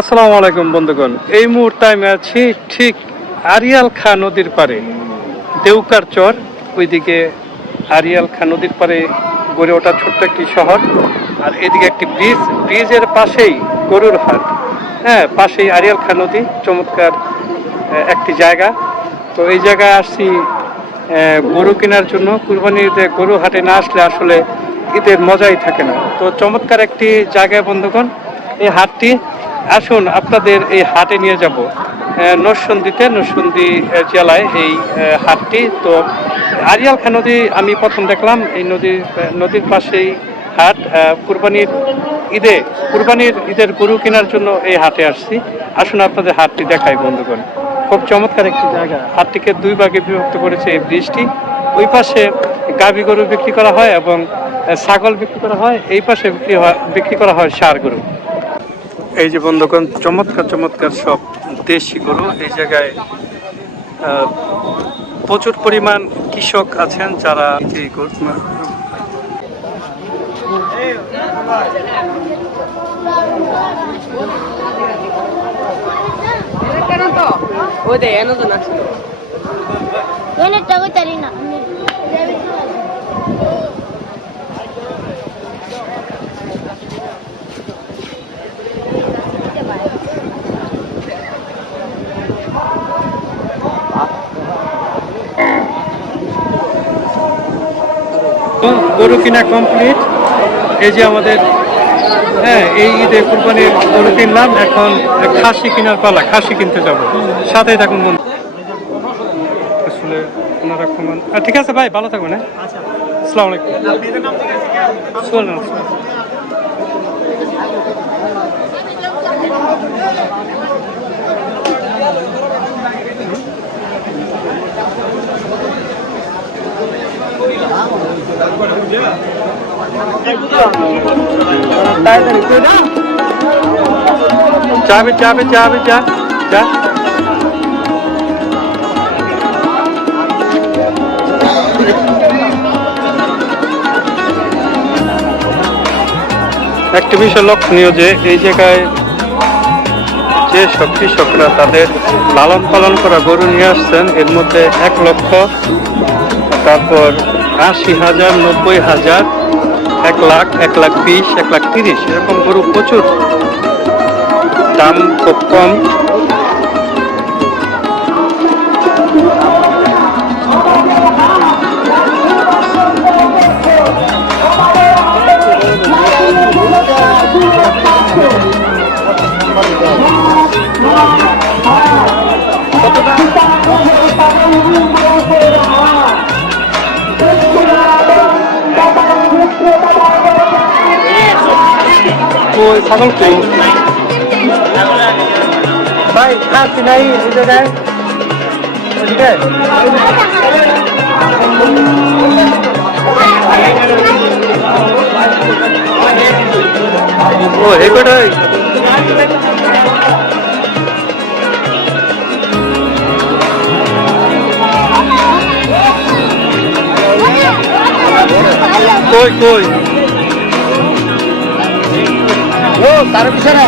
আসসালামু আলাইকুম বন্ধুগণ, এই মুহূর্তে আমি আছি ঠিক আরিয়াল খাঁ নদীর পাড়ে, দেউকার চর। ওইদিকে আরিয়াল খাঁ নদীর পাড়ে গড়ে ওঠা ছোট্ট একটি শহর, আর এদিকে একটি ব্রিজের পাশেই গরুর হাট। হ্যাঁ, পাশেই আরিয়াল খাঁ নদী, চমৎকার একটি জায়গা। তো এই জায়গায় আসছি গরু কেনার জন্য। কুরবানির ঈদে গরু হাটে না আসলে আসলে ঈদের মজাই থাকে না। তো চমৎকার একটি জায়গায় বন্ধুগণ এই হাটটি। আসুন আপনাদের এই হাটে নিয়ে যাব। নরসিংদী জেলায় এই হাটটি। তো আরিয়াল খাঁ নদী আমি প্রথম দেখলাম, এই নদীর পাশেই হাট। কুরবানির ঈদের গরু কেনার জন্য এই হাটে আসছি। আসুন আপনাদের হাটটি দেখাই বন্ধুগণ। খুব চমৎকার একটি জায়গা। হাটটিকে দুই ভাগে বিভক্ত করেছে এই ব্রিজটি। ওই পাশে গাভী গরু বিক্রি করা হয় এবং ছাগল বিক্রি করা হয়, এই পাশে বিক্রি করা হয় ষাঁড় গরু। এই যে বন্ধুগণ, চমৎকার সব দেশি গরু। এই জায়গায় প্রচুর পরিমাণ কৃষক আছেন যারা এই গরু গরু কিনা কমপ্লিট। এই যে আমাদের এই ঈদে কুরবানির গরু কিনলাম, এখন খাসি কেনার পালা। খাসি কিনতে যাব, সাথেই থাকুন বন্ধু। আসলে ওনারা ঠিক আছে ভাই, ভালো থাকবেন। হ্যাঁ, আসসালামু আলাইকুম। যাবে যা একটি বিষয় লক্ষণীয় যে এই জায়গায় যে সব কৃষকরা তাদের লালন পালন করা গরু নিয়ে আসছেন, এর মধ্যে 1 লক্ষ, তারপর 80,000, 90,000, 1 লাখ, 1,20,000, 1,30,000 এরকম গরু প্রচুর। দাম খুব কম। ছাগল কই ভাই? খাসি নাই এই জায়গায়? ও এই কটাই। কই ও তার পিছনে